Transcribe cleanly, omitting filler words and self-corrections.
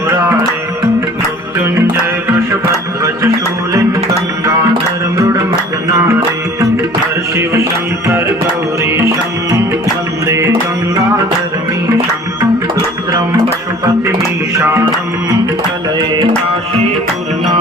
मुरारे मृत्युंजय वृषभध्वज शूलिन् गंगाधर मृडमदनारे हर शिव शंकर गौरीशं वंदे गंगाधरमीशं रुद्रं पशुपतिमीशानं कलये काशीपुरनाथं